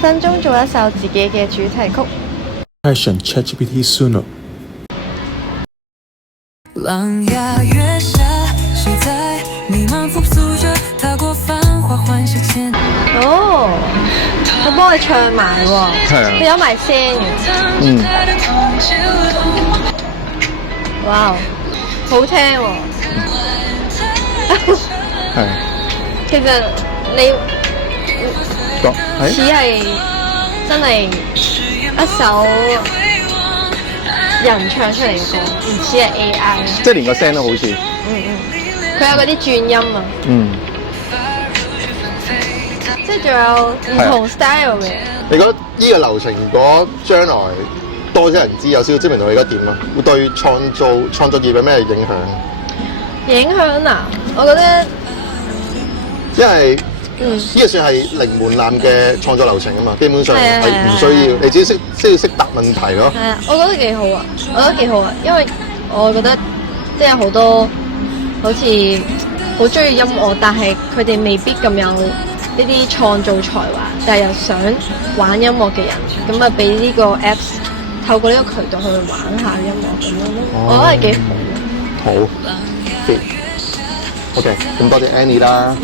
分鐘做一首自己嘅主題曲。Passion ChatGPT Suno。狼牙月下，谁在迷茫复苏着踏過繁華幻想前。哦，佢幫你唱埋喎，係啊佢有埋聲嘅。嗯，哇，好聽喎！係其實你講似係真係一首人唱出嚟嘅歌，唔似係 AI。即係連個聲都好似。佢有嗰啲轉音啊，嗯，即係仲有唔同 style 嘅。你覺得呢個流程如果將來多啲人知，有少少知名度，你覺得點啊？會對創作業有咩影響？影響啊，我覺得因為呢個算係零門檻嘅創作流程啊嘛，基本上係唔需要，你只需要識答問題咯。係啊，我覺得幾好啊，我覺得幾好啊，因為我覺得即係好多好似好中意音樂，但係佢哋未必咁有呢啲創造才華，但係又想玩音樂嘅人，咁啊俾呢個 Apps 透過呢個渠道去玩下音樂咁樣咯，我覺得係幾好嘅。好，OK，咁多謝 Annie 啦。